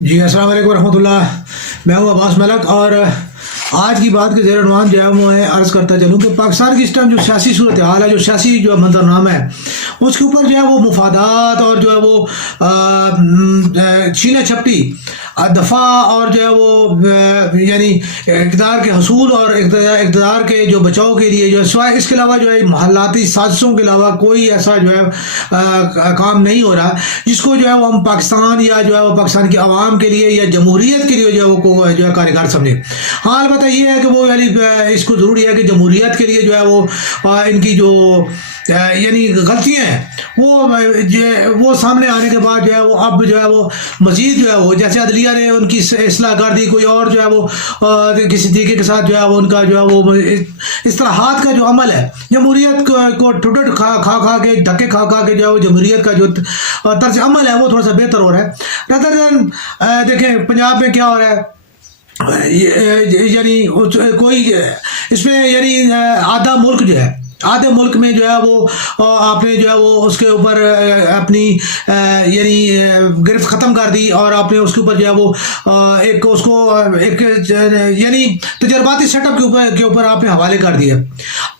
जी अस्सलाम वालेकुम रहमतुल्लाह। मैं हूँ अब्बास मलक और आज की बात के ज़ेर उन्वान जो है मैं अर्ज़ करता चलूँ कि पाकिस्तान की इस टाइम जो सियासी सूरत हाल है, जो सियासी जो मंजरनामा है, उसके ऊपर जो है वो मुफादात और जो है वो छीना झपटी दफ़ा और जो है वो यानी इक़्तिदार के हसूल और इक़्तिदार के जो बचाव के लिए जो है सिवाय इसके अलावा जो है महल्लाती साजिशों के अलावा कोई ऐसा जो है काम नहीं हो रहा जिसको जो है वो हम पाकिस्तान या जो है वो पाकिस्तान की आवाम के लिए या जमहूरियत के लिए जो है वो को जो है कार्यकार समझे। हाँ, अलबत्ता ये है कि वो यानी इसको ज़रूरी है कि जमहूरियत के लिए जो है वो इनकी जो यानी गलतियाँ हैं वो सामने आने के बाद जो है वो अब जो है वो मजीद जो है वो जैसे अदलिया ने उनकी इस्लाह कर दी, कोई और जो है वो किसी तरीके के साथ जो है वो उनका जो है वो इस्लाहात का जो अमल है जमहूरियत को ठुट खा के धक्के खा के जो है वो जमहूरियत का जो तर्ज अमल है वो थोड़ा सा बेहतर हो रहा है। रदर देन देखें पंजाब में क्या हो रहा है, यानी कोई इसमें यानी आधे मुल्क में जो है वो आपने जो है वो उसके ऊपर अपनी यानी गिरफ्त ख़त्म कर दी और आपने उसके ऊपर जो है वो एक यानी तजर्बाती सेटअप के ऊपर आपने हवाले कर दिया।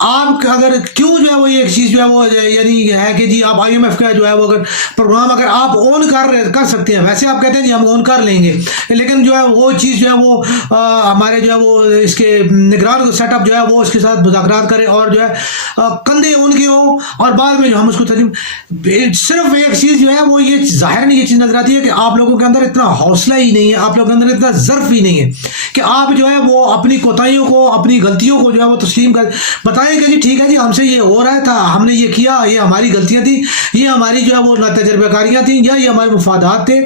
आप अगर क्यों जो है वो एक चीज़ जो है वो यानी है कि जी आप IMF का जो है वो अगर प्रोग्राम अगर आप ऑन कर सकते हैं, वैसे आप कहते हैं जी हम ऑन कर लेंगे, लेकिन जो है वो चीज़ जो है वो हमारे जो है वो इसके निगरान सेटअप जो है वो इसके साथ मुज़ाकरात करें और जो है कंधे उनके हो और बाद में जो हम उसको सिर्फ एक चीज़ जो है वो ये जाहिर नहीं ये चीज़ नजर आती है कि आप लोगों के अंदर इतना हौसला ही नहीं है, आप लोगों के अंदर इतना ज़र्फ ही नहीं है कि आप जो है वो अपनी कोताहियों को अपनी गलतियों को जो है वो तस्लीम कर बताएं कि जी ठीक है जी हमसे ये हो रहा था, हमने ये किया, ये हमारी गलतियाँ थी, ये हमारी जो है वो नातजुर्बेकारियाँ थी या ये हमारे मुफादात थे,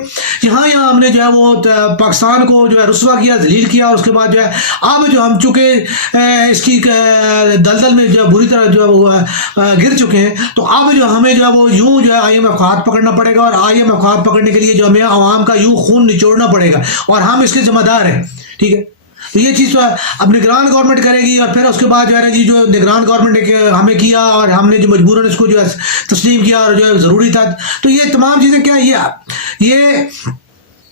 यहाँ हमने जो है वो पाकिस्तान को जो है रुस्वा किया, जलील किया और उसके बाद जो है अब जो हम चूँकि इसकी दलदल में जो बुरी तरह जो है वो गिर चुके हैं, तो अब जो हमें जो है वो यूं जो है IMF का हाथ पकड़ना पड़ेगा और IMF का हाथ पकड़ने के लिए जो हमें आवाम का यूं खून निचोड़ना पड़ेगा और हम इसके जिम्मेदार हैं। ठीक है, तो ये चीज़ तो अब निगरान गवर्नमेंट करेगी और फिर उसके बाद जो है ना जी जो निगरान गवर्नमेंट ने हमें किया और हमने जो मजबूरन इसको जो है तस्लीम किया और जो है ज़रूरी था, तो ये तमाम चीज़ें क्या ये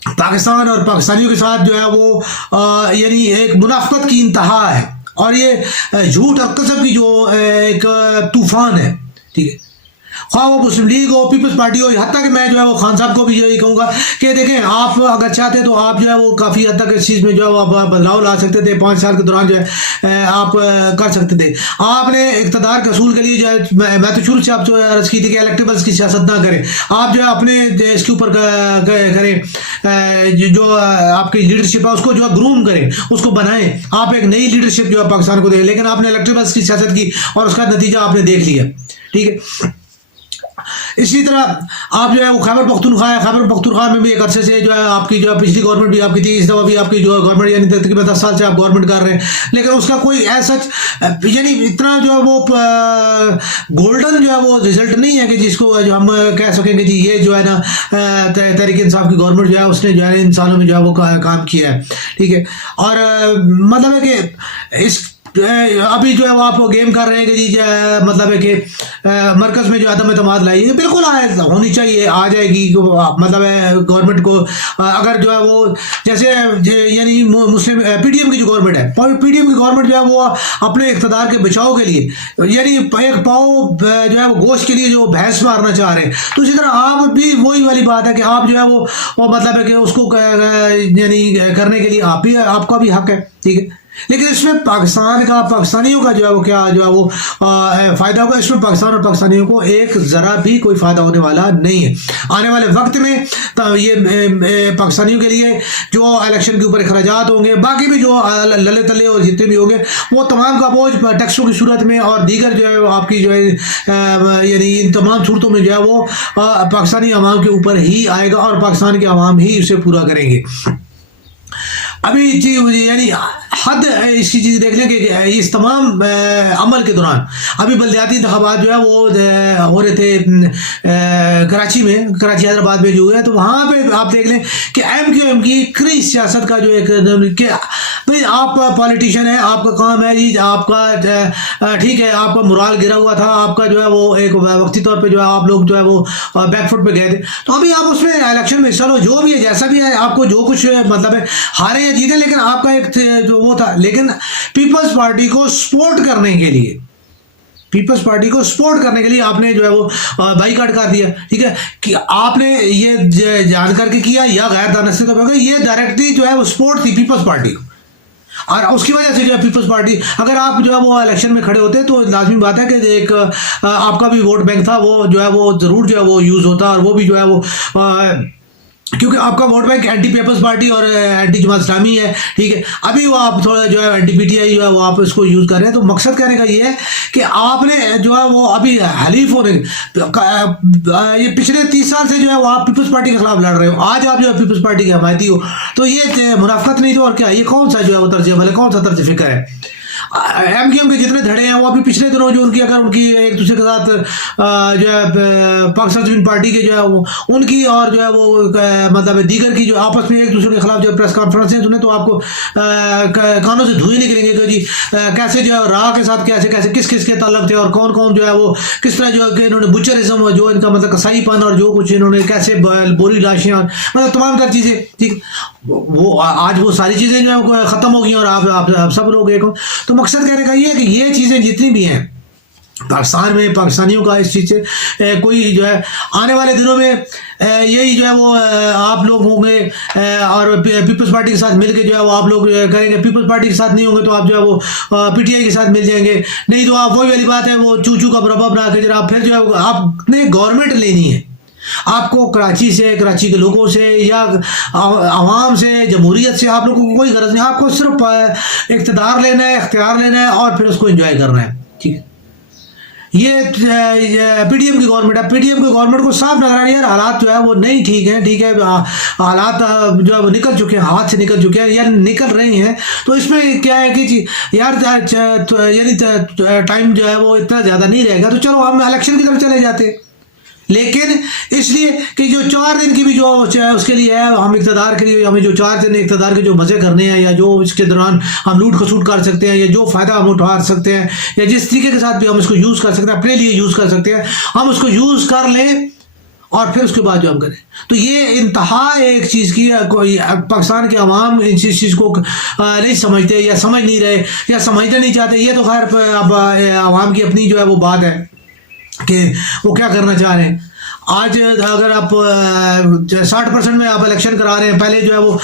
पाकिस्तान और पाकिस्तानियों के साथ जो है वो यानी एक मुनाफकत की इंतहा है और ये झूठ और कसब की जो एक तूफान है। ठीक है, ख्वाह वो मुस्लिम लीग हो, पीपल्स पार्टी हो, हत्ता कि मैं जो है वो खान साहब को भी यही कहूँगा कि देखें आप अगर चाहते तो आप जो है वो काफ़ी हद तक इस चीज़ में जो है वो आप बदलाव ला सकते थे, 5 साल के दौरान जो है आप कर सकते थे। आपने इक़्तिदार के असूल के लिए जो है मैं तो शुरू से आप जो अर्ज़ की थी कि इलेक्टेबल्स की सियासत ना करें, आप जो है अपने इसके ऊपर करें जो आपकी लीडरशिप है उसको जो है ग्रूम करें, उसको बनाएं, आप एक नई लीडरशिप जो है पाकिस्तान को दें, लेकिन आपने इलेक्टेबल्स की सियासत की और उसका नतीजा आपने देख लिया। ठीक है, इसी तरह आप जो है वो खैबर पख्तूनख्वा में भी एक अरसे से जो है आपकी जो है पिछली गवर्नमेंट भी आपकी थी, इस दफ़ा भी आपकी जो गवर्नमेंट यानी तकरीबन 10 साल से आप गवर्नमेंट कर रहे हैं, लेकिन उसका कोई ऐसा यानी इतना जो है वो गोल्डन जो है वो रिजल्ट नहीं है कि जिसको जो हम कह सकेंगे जी ये जो है ना तहरीक इंसाफ की गवर्नमेंट जो है उसने जो है इन सालों में जो है वो काम किया है। ठीक है, और मतलब है कि इस अभी जो है वो आप गेम कर रहे हैं कि जी मतलब है कि मरकज़ में जो अदम एतमाद लाई है, बिल्कुल होनी चाहिए, आ जाएगी, मतलब है गवर्नमेंट को अगर जो है वो जैसे यानी मुस्लिम PDM की जो गवर्नमेंट है, PDM की गवर्नमेंट जो है वो अपने इक़्तिदार के बचाव के लिए यानी एक पाव जो है वो गोश्त के लिए जो भैंस मारना चाह रहे हैं, तो इसी तरह आप भी वही वाली बात है कि आप जो है वो मतलब है कि उसको यानी करने के लिए आपका भी हक है। ठीक है, लेकिन इसमें पाकिस्तानियों का जो है वो क्या जो है वो फ़ायदा होगा, इसमें पाकिस्तान और पाकिस्तानियों को एक ज़रा भी कोई फ़ायदा होने वाला नहीं है। आने वाले वक्त में तो ये पाकिस्तानियों के लिए जो इलेक्शन के ऊपर अखराजात होंगे, बाकी भी जो लले तले और जितने भी होंगे वो तमाम का बोझ टैक्सों की सूरत में और दीगर जो है आपकी जो है यानी इन तमाम सूरतों में जो है वो पाकिस्तानी अवाम के ऊपर ही आएगा और पाकिस्तान के अवाम ही उसे पूरा करेंगे। अभी यानी हद इसकी चीज़ देख लें कि इस तमाम अमल के दौरान अभी बल्दियाती इंतखाबात जो है वो हो रहे थे कराची हैदराबाद में जो है, तो वहाँ पे आप देख लें कि MQM की कई सियासत का जो एक भाई आप पॉलिटिशियन है, आपका काम है जी, आपका ठीक है, आपका मुराल गिरा हुआ था, आपका जो है वो एक वक्ती तौर पे जो है आप लोग जो है वो बैकफुट पे गए थे, तो अभी आप उसमें इलेक्शन में हिस्सा लो, जो भी है जैसा भी है, आपको जो कुछ मतलब है हारे या जीते, लेकिन आपका एक जो वो था, लेकिन पीपल्स पार्टी को सपोर्ट करने के लिए, पीपल्स पार्टी को सपोर्ट करने के लिए आपने जो है वो बाईकाट कर दिया, ठीक है, कि आपने ये जान करके किया या गैर दानस्ती तो ये डायरेक्टली जो है वो सपोर्ट थी पीपल्स पार्टी को, और उसकी वजह से जो है पीपल्स पार्टी, अगर आप जो है वो इलेक्शन में खड़े होते तो लाजमी बात है कि एक आपका भी वोट बैंक था, वो जो है वो जरूर जो है वो यूज होता, और वो भी जो है वो क्योंकि आपका vote bank anti people's party और एंटी जमात इस्लामी है, ठीक है, अभी वो आप थोड़ा जो है एंटी पीटीआई जो है वो आप इसको यूज कर रहे हैं। तो मकसद कहने का ये है कि आपने जो है वो अभी हलीफ होने ये पिछले 30 साल से जो है वो आप पीपल्स पार्टी के खिलाफ लड़ रहे हो, आज आप जो है पीपल्स पार्टी के हमायती हो, तो ये मुनाफत नहीं तो और क्या, ये कौन सा जो है वो तर्ज अमल है, कौन सा तर्ज फिक्र है। एमक्यूएम के जितने धड़े हैं वो अभी पिछले दिनों जो उनकी अगर उनकी एक दूसरे के साथ जो है पाकिस्तान जमीन पार्टी के जो है वो उनकी और जो है वो मतलब दीगर की जो आपस में एक दूसरे के खिलाफ जो प्रेस कॉन्फ्रेंस है, सुने तो आपको कानों से धुएं निकलेंगे कि जी कैसे जो है राह के साथ कैसे कैसे किस किस के ताल्लुक थे और कौन कौन जो है वो किस तरह जो है कि इन्होंने बुचरिज्म जो इनका मतलब कसाईपन और जो कुछ इन्होंने कैसे बोरी लाशें और मतलब तमाम तर चीज़ें, ठीक, वो आज वो सारी चीज़ें जो है ख़त्म हो गई और आप सब लोग एक हो। तो मकसद कहने का ये है कि ये चीज़ें जितनी भी हैं पाकिस्तान में, पाकिस्तानियों का इस चीज़ से कोई जो है आने वाले दिनों में यही जो है वो आप लोग होंगे और पीपल्स पार्टी के साथ मिलके जो है वो आप लोग करेंगे, पीपल्स पार्टी के साथ नहीं होंगे तो आप जो है वो पीटीआई के साथ मिल जाएंगे, नहीं तो आप वही वाली बात है वो चू का बराबर बना के जरा फिर जो है आपने गवर्नमेंट लेनी है, आपको कराची से, कराची के लोगों से या आवाम से, जमहूरियत से आप लोगों को कोई गरज नहीं, आपको सिर्फ इख्तियार लेना है, इख्तियार लेना है और फिर उसको एंजॉय करना है, ठीक है। ये पीडीएम की गवर्नमेंट है, पीडीएम की गवर्नमेंट को साफ नजर आ रहा है यार हालात जो है वो नहीं ठीक है, ठीक है, हालात जो है वो निकल चुके हैं, हाथ से निकल चुके हैं या निकल रहे हैं, तो इसमें क्या है कि यार यानी टाइम जो है वो इतना ज़्यादा नहीं रहेगा, तो चलो हम इलेक्शन की तरफ चले जाते हैं, लेकिन इसलिए कि जो 4 दिन की भी जो उसके लिए है, हम इक़्तिदार के लिए हमें जो 4 दिन इक़्तिदार के जो मज़े करने हैं या जो इसके दौरान हम लूट खसूट कर सकते हैं या जो फ़ायदा हम उठा सकते हैं या जिस तरीके के साथ भी हम इसको यूज़ कर सकते हैं, अपने लिए यूज़ कर सकते हैं, हम उसको यूज़ कर लें और फिर उसके बाद जो हम करें। तो ये इंतहा एक चीज़ की कोई पाकिस्तान के अवाम इस चीज़ को नहीं समझते या समझ नहीं रहे या समझना नहीं चाहते, ये तो खैर अब अवाम की अपनी जो है वो बात है कि वो क्या करना चाह रहे हैं। आज अगर आप 60% में आप इलेक्शन करा रहे हैं, पहले जो है वो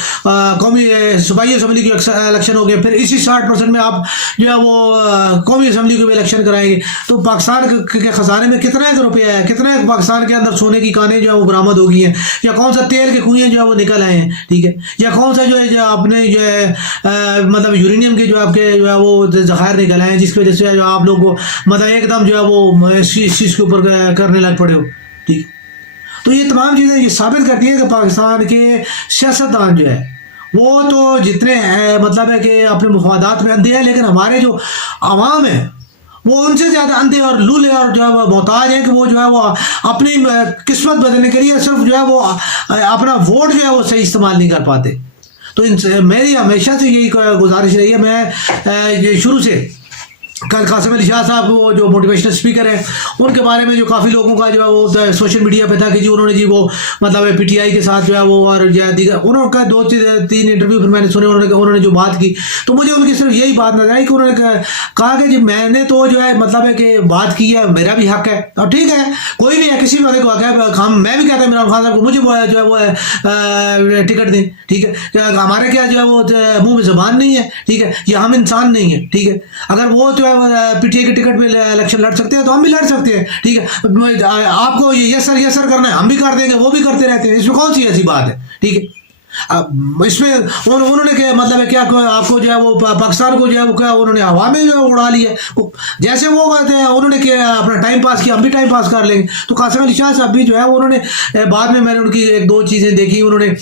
कौमी सूबाई असम्बली की इलेक्शन हो गए, फिर इसी 60% में आप जो है वो कौमी असम्बली की भी इलेक्शन कराएंगे, तो पाकिस्तान के ख़जाने में कितना रुपया है, कितना पाकिस्तान के अंदर सोने की कानें जो है वो बरामद हो गई हैं, या कौन सा तेल के कुएँ जो है वो निकल आए हैं, ठीक है, या कौन सा जो है जो आपने जो है मतलब यूरेनियम के जो आपके जो है वो ज़खायर निकल आए हैं, जिसकी वजह से जो आप लोग को मतलब एकदम जो है वो इस चीज़ के ऊपर करने लग पड़े हो, ठीक। तो ये तमाम चीज़ें ये साबित करती है कि पाकिस्तान के सियासतदान जो है वो तो जितने हैं मतलब है कि अपने मुफादात में अंधे हैं, लेकिन हमारे जो आवाम है वो उनसे ज़्यादा अंधे और लूले और जो है वो मोहताज है कि वो जो है वो अपनी किस्मत बदलने के लिए सिर्फ जो है वो अपना वोट जो है वो सही इस्तेमाल नहीं कर पाते। तो मेरी हमेशा से यही गुजारिश रही है, मैं शुरू से कल कासिम अली शाह साहब वो जो मोटिवेशनल स्पीकर हैं उनके बारे में जो काफ़ी लोगों का जो है वो सोशल मीडिया पे था कि जी उन्होंने जी वो मतलब पीटीआई के साथ जो है वो और जो है दीगर उन्होंने कहा 2-3 इंटरव्यू फिर मैंने सुने, उन्होंने जो बात की तो मुझे उनकी सिर्फ यही बात नजर आई कि उन्होंने कहा कि जी मैंने तो जो है मतलब है कि बात की है, मेरा भी हक है, और ठीक है कोई भी है किसी भी वाले को हक है, मैं भी कहता हूँ इमरान खान साहब को मुझे जो है वो टिकट दें, ठीक है, हमारे क्या जो है वो मुँह में ज़बान नहीं है, ठीक है, या हम इंसान नहीं है, ठीक है, अगर वो जो पीटीआई के टिकट पे इलेक्शन लड़ सकते हैं तो हम भी लड़ सकते हैं, ठीक है, आपको ये यस सर करना है हम भी कर देंगे, वो भी करते रहते हैं, इसमें कौन सी ऐसी बात है, ठीक है। इसमें उन्होंने क्या मतलब है क्या आपको जो है वो पाकिस्तान को जो है वो क्या उन्होंने हवा में जो है उड़ा लिया, जैसे वो कहते हैं उन्होंने क्या अपना टाइम पास किया, हम भी टाइम पास कर लेंगे। तो कासिम अली शाह साहब भी जो है उन्होंने बाद में मैंने उनकी 1-2 चीज़ें देखी, उन्होंने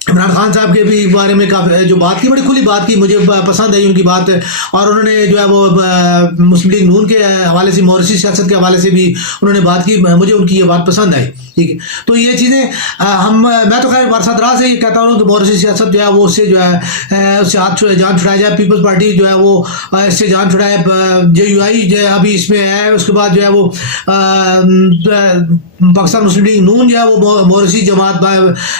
इमरान खान साहब के भी बारे में काफ़ी जो बात की, बड़ी खुली बात की, मुझे पसंद आई उनकी बात, और उन्होंने जो है वो मुस्लिम लीग नून के हवाले से, मॉरिशस सियासत के हवाले से भी उन्होंने बात की, मुझे उनकी ये बात पसंद आई, ठीक है। तो ये चीज़ें मैं तो खैर बरसदरा से ये कहता हूँ कि मॉरिशस सियासत जो है वो उससे जो है उससे जान छुड़ाया जाए। पीपल्स पार्टी जो है वो इससे जान छुड़ाए। JUI जो है अभी इसमें है, उसके बाद जो है वो पाकिस्तान मुस्लिम लीग नून जो है वो मॉरिशस जमात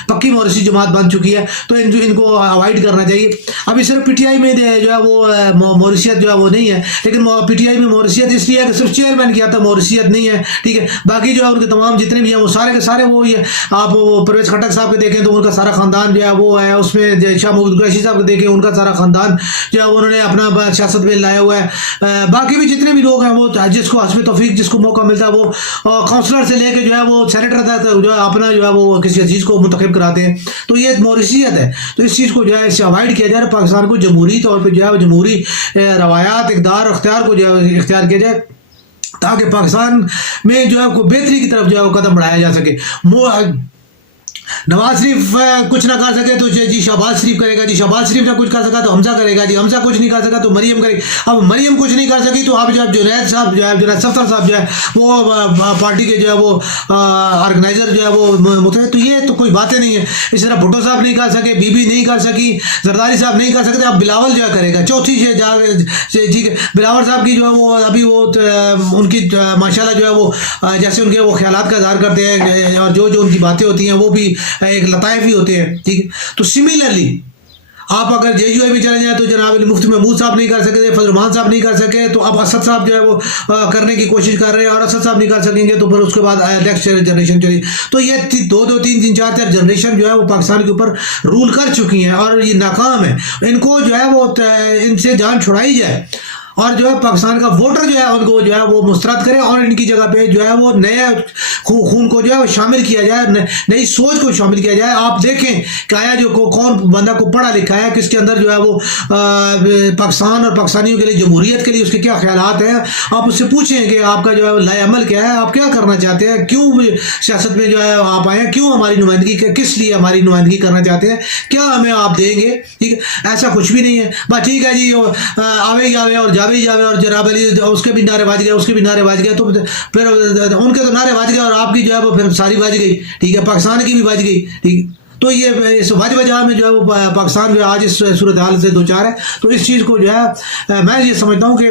पक्की मॉरिशस जमात बन चुकी है, तो इनको अवॉइड करना चाहिए। अभी सिर्फ PTI में जो है वो मॉरिशियत जो है वो नहीं है, लेकिन PTI में मॉरिशियत इसलिए है कि सिर्फ चेयरमैन किया था, मॉरिशियत नहीं है, ठीक है। बाकी जो है उनके तमाम जितने भी हैं वो सारे के सारे वो ही है। आप वो परवेज खट्टक साहब के देखें तो उनका सारा खानदान जो है वो है उसमें। शाह महमूद कुरैशी साहब को देखें, उनका सारा खानदान जो है उन्होंने अपना सियासत में लाया हुआ है। बाकी भी जितने भी लोग हैं वो जिसको हस्ब तौफीक जिसको मौका मिलता है वो काउंसलर से लेके जो है वो सेनेटर तक जो है अपना जो है वो किसी चीज़ को मुंतखब कराते हैं। तो ये मॉरिशियत है, तो इस चीज़ को जो है इससे अवॉइड किया जाए। पाकिस्तान को जमहूरी तौर पर जो है जमहूरी रवायात इक़्तिदार अख्तियार को जो है इख्तियार किया जाए, ताकि पाकिस्तान में जो है कोई बेहतरी की तरफ जो है वो कदम बढ़ाया जा सके। नवाज शरीफ कुछ ना कर सके तो जी शहबाज शरीफ करेगा, जी शहबाज शरीफ ना कुछ कर सका तो हमजा करेगा, जी हमजा कुछ नहीं कर सका तो मरियम करेगी। अब मरियम कुछ नहीं कर सकी तो आप जो है जुनैद साहब जो है जुनैद सफ्तर साहब जो है वो पार्टी के जो है वो ऑर्गेनाइजर जो है वो मुतहद। तो ये तो कोई बातें नहीं है। इस तरह भुट्टो साहब नहीं कर सके, बीबी नहीं कर सकी, जरदारी साहब नहीं कर सकते, अब बिलावल जो है करेगा। चौथी से ठीक है, बिलावल साहब की जो है वो अभी वो उनकी माशाल्लाह जो है वो जैसे उनके वो ख्यालात का इज़हार करते हैं और जो उनकी बातें होती हैं वो भी एक लताइफ भी होते हैं, ठीक है। तो सिमिलरली आप अगर JUI में चले जाए तो जनाब मुफ्ती महमूद साहब नहीं कर सके, फजल रहमान साहब नहीं कर सके, तो अब असद साहब जो है वो करने की कोशिश कर रहे हैं, और असद साहब नहीं कर सकेंगे तो फिर उसके बाद नेक्स्ट जनरेशन चली। तो ये 2 3 3 4 4 जनरेशन जो है वो पाकिस्तान के ऊपर रूल कर चुकी हैं और ये नाकाम है। इनको जो है वो इनसे जान छुड़ाई जाए और जो है पाकिस्तान का वोटर जो है उनको जो है वो मुस्तरद करे और इनकी जगह पे जो है वो नए खून को जो है वो शामिल किया जाए, नई सोच को शामिल किया जाए। आप देखें कि आया जो कौन बंदा को पढ़ा लिखा है, किसके अंदर जो है वो पाकिस्तान और पाकिस्तानियों के लिए जमहूरियत के लिए उसके क्या ख्यालात हैं। आप उससे पूछें कि आपका जो है लाए अमल क्या है, आप क्या करना चाहते हैं, क्यों सियासत में जो है आप आए हैं, क्यों हमारी नुमाइंदगी, किस लिए हमारी नुमाइंदगी करना चाहते हैं, क्या हमें आप देंगे। ठीक है, ऐसा कुछ भी नहीं है। बस ठीक है जी आवे जावे और जावे जावे और जनाब अली उसके भी नारे बाज गए, उसके भी नारे बाज गए, तो फिर उनके तो नारे बाज गए और आपकी जो है वो फिर सारी बाज गई, ठीक है, पाकिस्तान की भी बाज गई, ठीक। तो ये इस वजह वजह में जो है वो पाकिस्तान जो आज इस सूरत हाल से दो चार है। तो इस चीज़ को जो है मैं ये समझता हूँ कि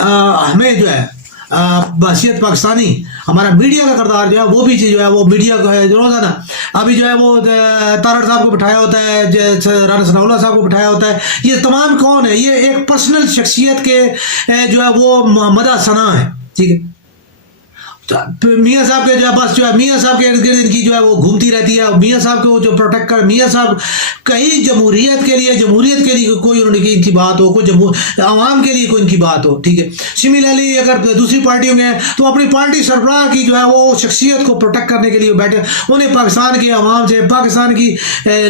हमें जो है बहसियत पाकिस्तानी हमारा मीडिया का किरदार जो है वो भी चीज़ जो है वो मीडिया का है। रोज़ाना अभी जो है वो तारड़ साहब को बिठाया होता है, राना सनाउल्लाह साहब को बिठाया होता है। ये तमाम कौन है? ये एक पर्सनल शख्सियत के जो है वो मदा सना है, ठीक है। मियाँ साहब के जो है बस जो है मियाँ साहब के इर्द गिर्द इनकी जो है वो घूमती रहती है। मियाँ साहब को जो प्रोटेक्ट कर, मियाँ साहब कहीं जमहूरियत के लिए कोई उनकी इनकी बात हो, कोई आवाम के लिए कोई इनकी बात हो, ठीक है। सिमिलरली अगर दूसरी पार्टियों में है तो अपनी पार्टी सरबराह की जो है वो शख्सियत को प्रोटेक्ट करने के लिए बैठे। उन्हें पाकिस्तान के आवाम से, पाकिस्तान की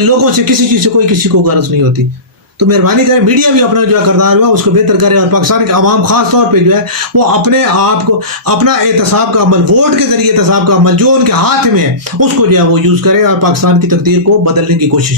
लोगों से किसी चीज़ से कोई किसी को गर्ज नहीं होती। तो मेहरबानी करें मीडिया भी अपना जो है किरदार हुआ उसको बेहतर करे और पाकिस्तान के अवाम खास तौर पे जो है वो अपने आप को अपना एहतसाब का अमल, वोट के जरिए एहतसाब का अमल जो उनके हाथ में है उसको जो है वो यूज़ करें और पाकिस्तान की तकदीर को बदलने की कोशिश